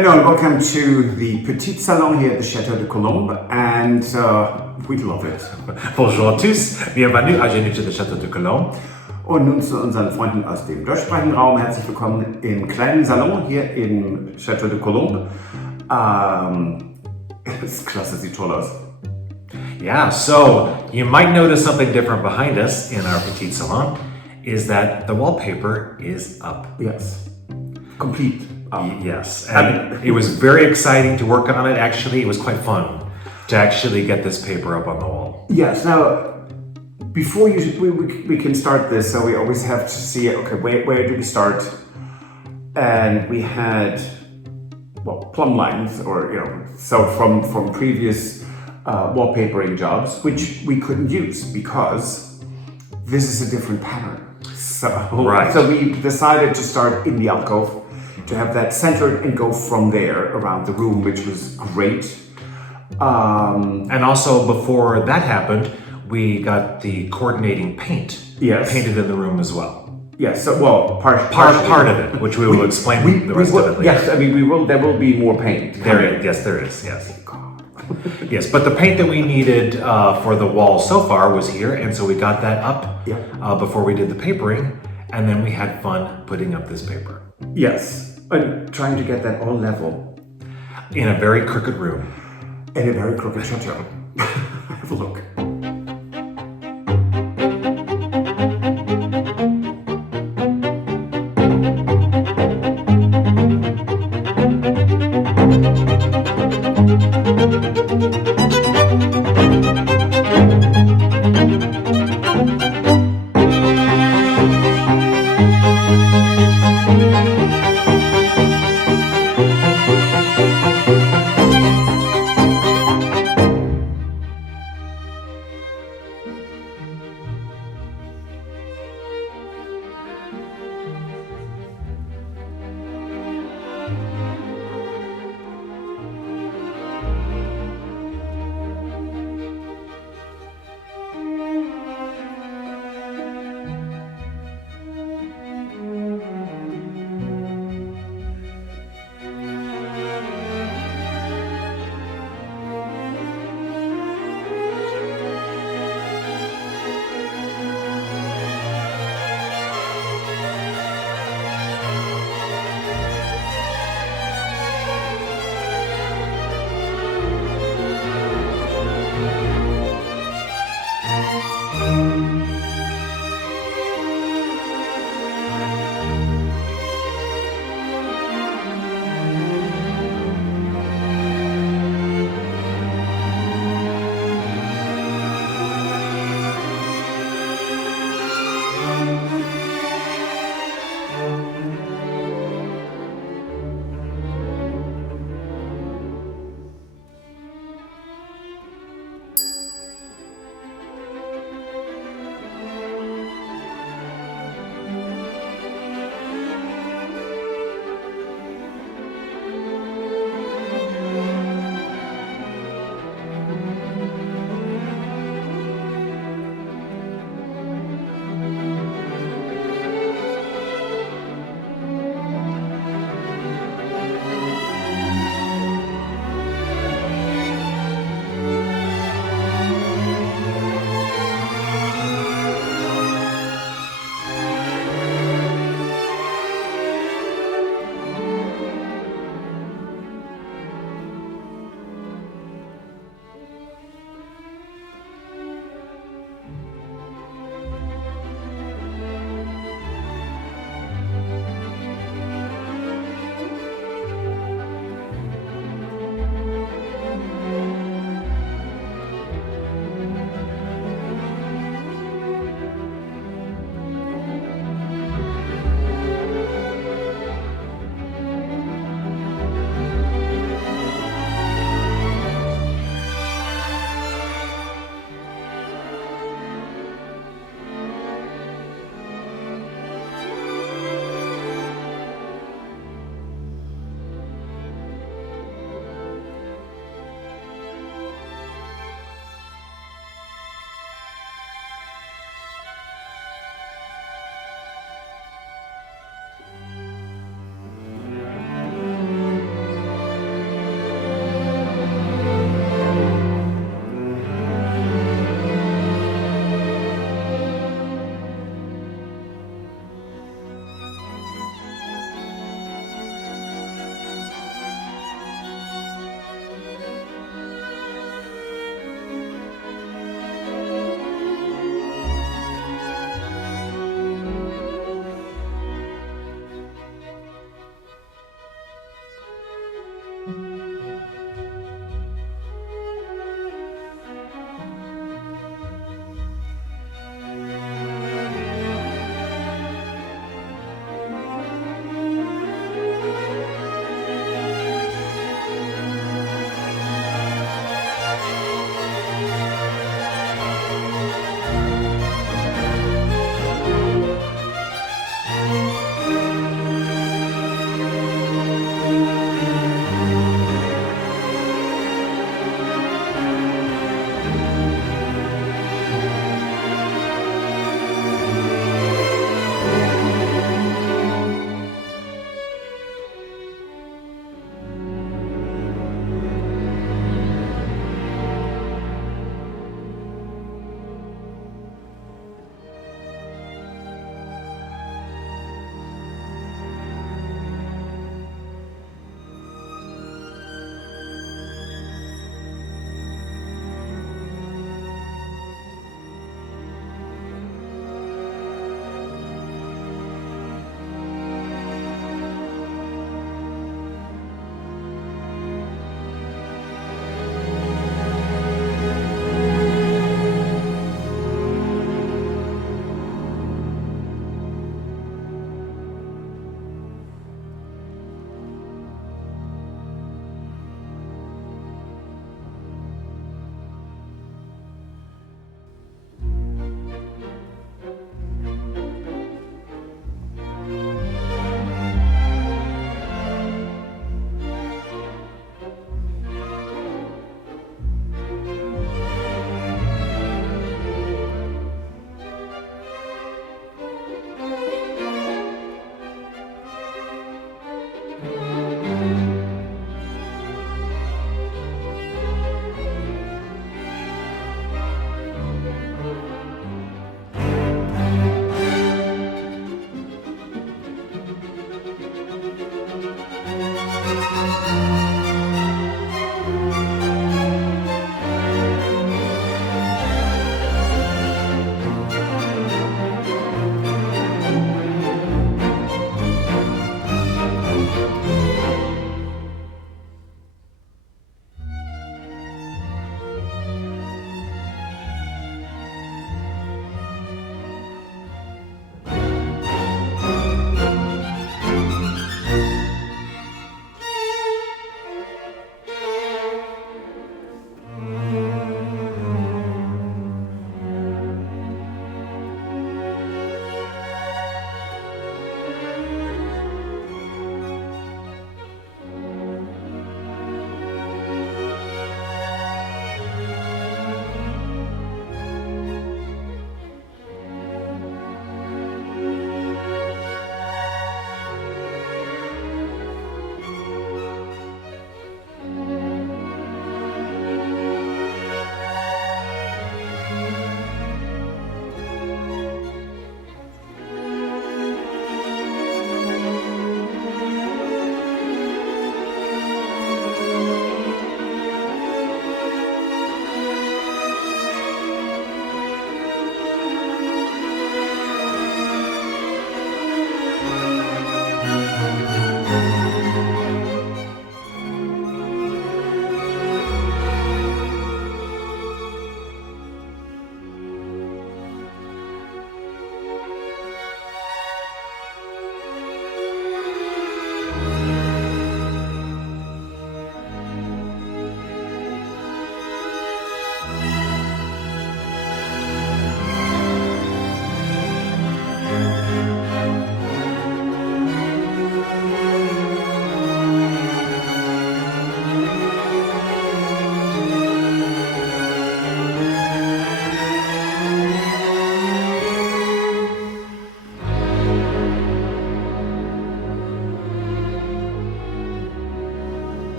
Hello and welcome to the Petit Salon here at the Chateau de Colombes, and we love it. Bonjour à tous, bienvenue à Genève de Château de Colombes. Und nun zu unseren Freunden aus dem deutschsprachigen Raum. Herzlich willkommen im kleinen Salon hier im Chateau de Colombes. Ist klasse, sieht toll aus. Yeah, so you might notice something different behind us in our Petit Salon is that the wallpaper is up. Yes, complete. Yes, and it was very exciting to work on it. Actually, it was quite fun to actually get this paper up on the wall. Yes, now before we can start this, so we always have to see, okay, where do we start? And we had, well, plumb lines, or, so from previous wallpapering jobs, which we couldn't use because this is a different pattern. So, right. So we decided to start in the alcove, to have that centered and go from there around the room, which was great. And also before that happened, we got the coordinating paint painted in the room as well. Yes, so, well, part of it, which we will explain the rest of it later. Yes, I mean, there will be more paint. There is, yes. Yes, but the paint that we needed for the wall so far was here, and so we got that up before we did the papering, and then we had fun putting up this paper. Yes, and trying to get that all level. In a very crooked room. In a very crooked chateau. Have a look.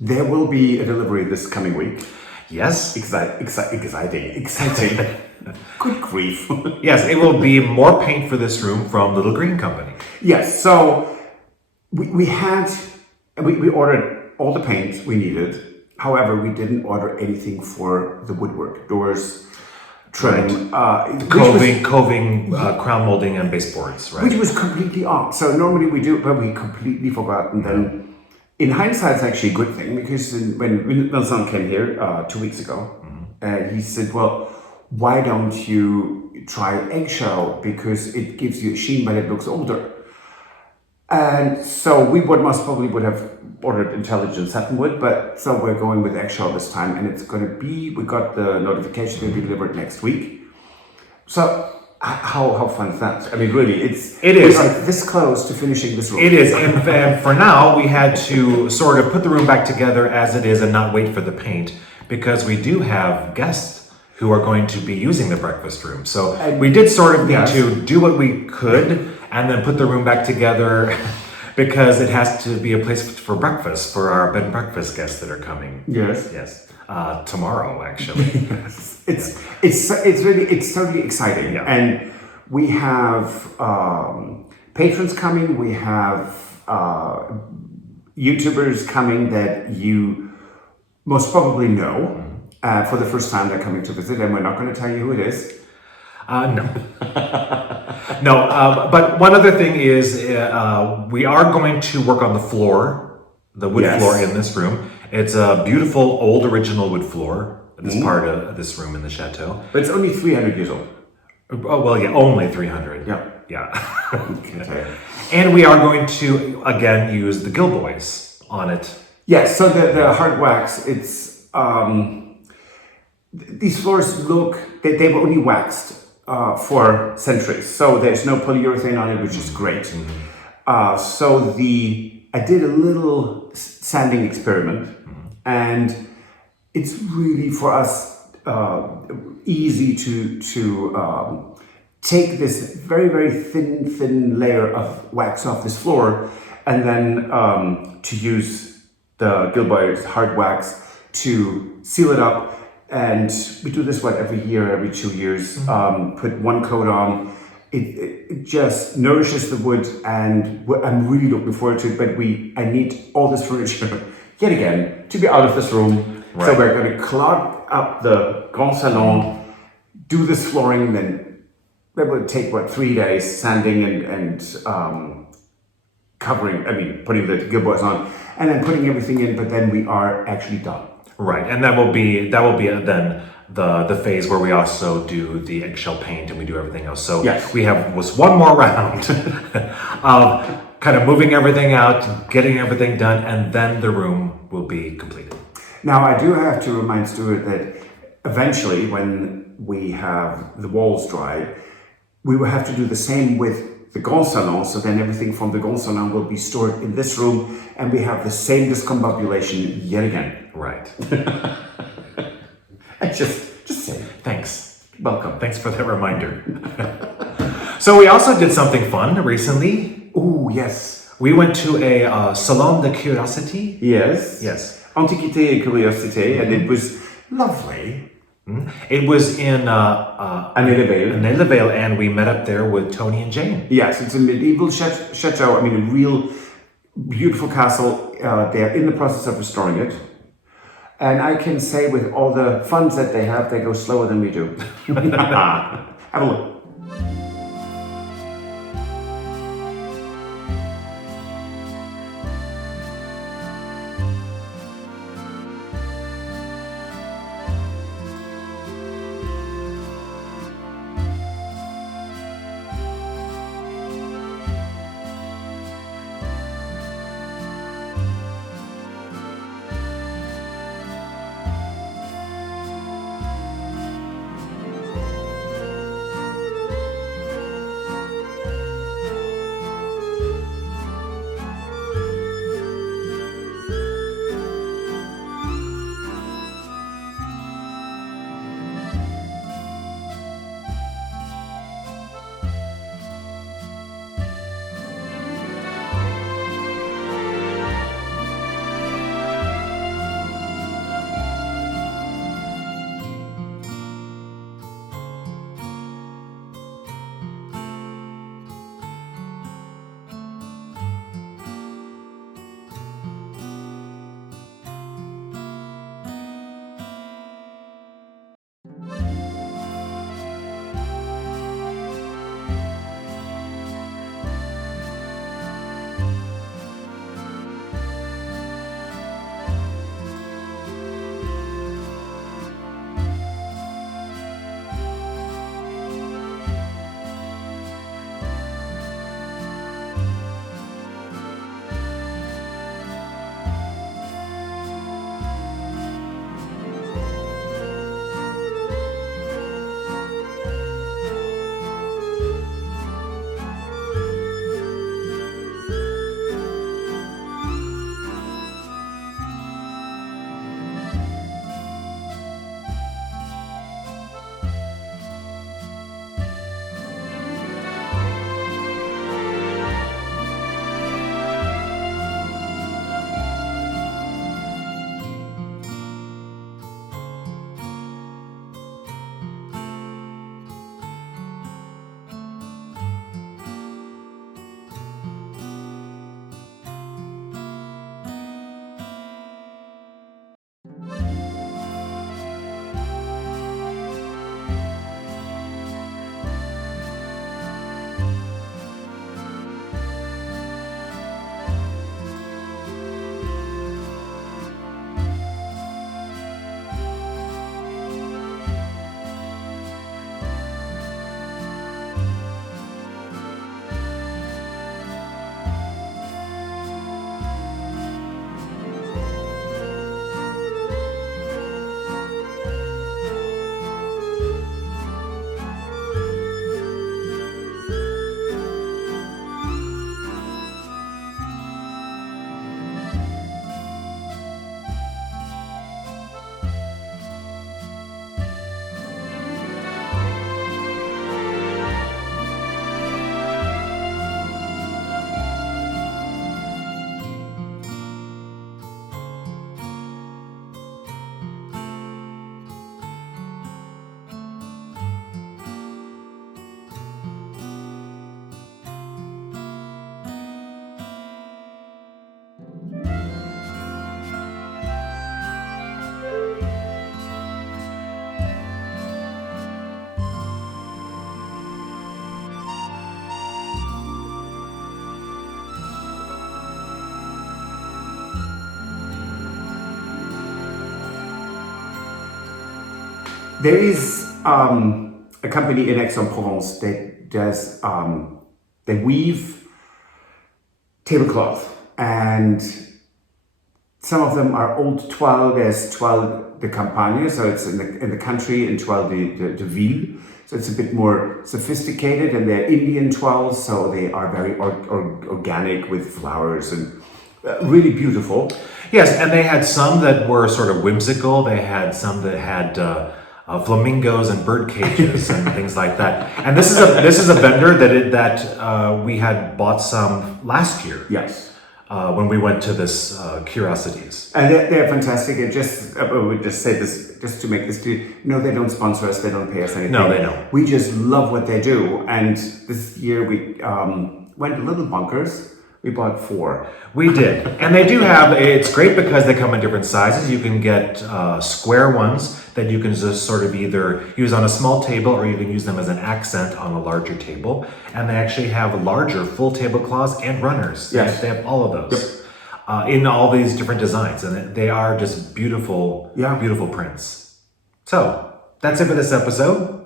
There will be a delivery this coming week. Yes. Exciting. Good grief. Yes, it will be more paint for this room from Little Greene Company. Yes, so we ordered all the paint we needed. However, we didn't order anything for the woodwork, doors, trim, coving, crown molding, and baseboards, right? Which was completely off. So normally we do, but we completely forgot. And then, in hindsight, it's actually a good thing because when Vincent came here 2 weeks ago, he said, "Well, why don't you try eggshell because it gives you a sheen, but it looks older." And so we most probably would have ordered intelligent satin wood, but so we're going with eggshell this time, and it's going to be. We got the notification to be delivered next week. So how fun is that? I mean, really, it is. We're like this close to finishing this room. It is, and for now, we had to sort of put the room back together as it is and not wait for the paint because we do have guests who are going to be using the breakfast room. So we did sort of need to do what we could and then put the room back together because it has to be a place for breakfast for our bed and breakfast guests that are coming. Yes. Tomorrow, actually. Yes. It's totally exciting. Yeah. And we have patrons coming. We have YouTubers coming that you most probably know. For the first time they're coming to visit, and we're not going to tell you who it is. No. No, but one other thing is we are going to work on the floor, the wood floor in this room. It's a beautiful old original wood floor, this part of this room in the chateau. But it's only 300 years old. Oh, well, yeah, only 300. Yeah. Yeah. Okay. And we are going to, again, use the Gilboys on it. Yes, so the hard wax, it's... these floors look, they were only waxed for centuries. So there's no polyurethane on it, which is great. So I did a little sanding experiment, and it's really for us easy to take this very, very thin layer of wax off this floor, and then to use the Gilboys hard wax to seal it up. And we do this every year, every 2 years. Put one coat on. It just nourishes the wood, and I'm really looking forward to it. But I need all this furniture yet again to be out of this room. Right. So we're going to clog up the Grand Salon, do this flooring, then that would take 3 days sanding and covering. Putting the Gilboys on, and then putting everything in. But then we are actually done. Right, and that will be then the phase where we also do the eggshell paint and we do everything else. So we have one more round of kind of moving everything out, getting everything done, and then the room will be completed. Now, I do have to remind Stuart that eventually, when we have the walls dried, we will have to do the same with the Grand Salon, so then everything from the Grand Salon will be stored in this room, and we have the same discombobulation yet again. Right. just say thanks. Welcome. Thanks for that reminder. So we also did something fun recently. Oh, yes. We went to a Salon de Curiosités. Yes. Yes. Antiquité et Curiosité, and it was lovely. It was in Année-le-Vale, and we met up there with Tony and Jane. Yes, it's a medieval chateau. A real beautiful castle. They're in the process of restoring it. And I can say with all the funds that they have, they go slower than we do. Have a look. There is a company in Aix-en-Provence that does, they weave tablecloth, and some of them are old toile. There's toile de campagne, so it's in the country, and toile de ville. So it's a bit more sophisticated, and they're Indian toiles, so they are very organic with flowers and really beautiful. Yes, and they had some that were sort of whimsical. They had some that had flamingos and bird cages and things like that. And this is a vendor that we had bought some last year. Yes. When we went to this Curiosities. And they're fantastic. And I would just say this, just to make this clear, no, they don't sponsor us, they don't pay us anything. No, they don't. We just love what they do. And this year we went a little bonkers. We bought 4. We did. And they do have, it's great because they come in different sizes. You can get square ones that you can just sort of either use on a small table, or you can use them as an accent on a larger table. And they actually have larger full tablecloths and runners. Yes. They have all of those in all these different designs. And they are just beautiful, beautiful prints. So that's it for this episode.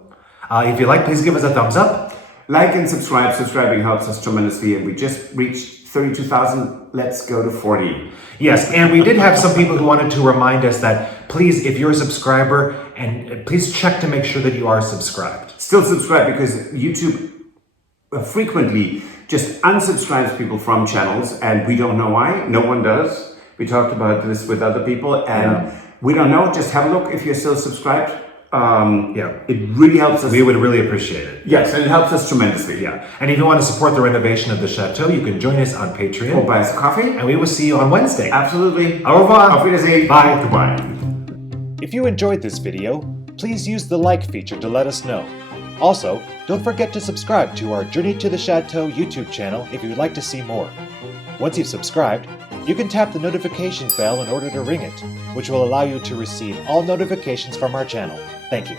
If you like, please give us a thumbs up. Like and subscribe. Subscribing helps us tremendously. And we just reached 32,000. Let's go to 40. Yes, and we did have some people who wanted to remind us that please, if you're a subscriber, and please check to make sure that you are subscribed. Still subscribe, because YouTube frequently just unsubscribes people from channels, and we don't know why. No one does. We talked about this with other people, and we don't know. Just have a look if you're still subscribed. It really helps us. We would really appreciate it. Yes, and it helps us tremendously. Yeah. And if you want to support the renovation of the Chateau, you can join us on Patreon. Or buy us a coffee. And we will see you on Wednesday. Absolutely. Au revoir. Auf Wiedersehen. Bye. Goodbye. If you enjoyed this video, please use the like feature to let us know. Also, don't forget to subscribe to our Journey to the Chateau YouTube channel if you would like to see more. Once you've subscribed, you can tap the notification bell in order to ring it, which will allow you to receive all notifications from our channel. Thank you.